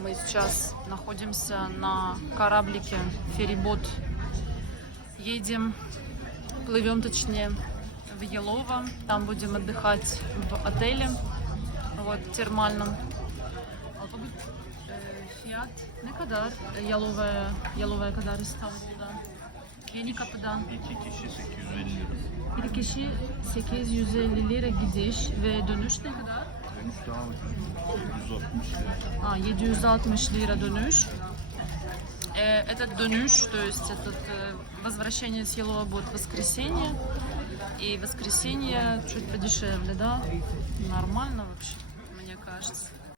Мы сейчас находимся на кораблике, феррибот. Едем, плывем точнее в Ялово. Там будем отдыхать в отеле, вот, термальном. Fiyat ne kadar? Yalova'ya kadar İstanbul'da. Yeni kapıdan. İki kişi 850 lira. Bir kişi 850 lira gidiş ve dönüş ne kadar? Dönüş daha ucuz. 760 lira. 760 лира донюш. Этот донюш, то есть этот возвращение с Ялова будет в воскресенье. И воскресенье чуть подешевле, да? Нормально вообще, мне кажется.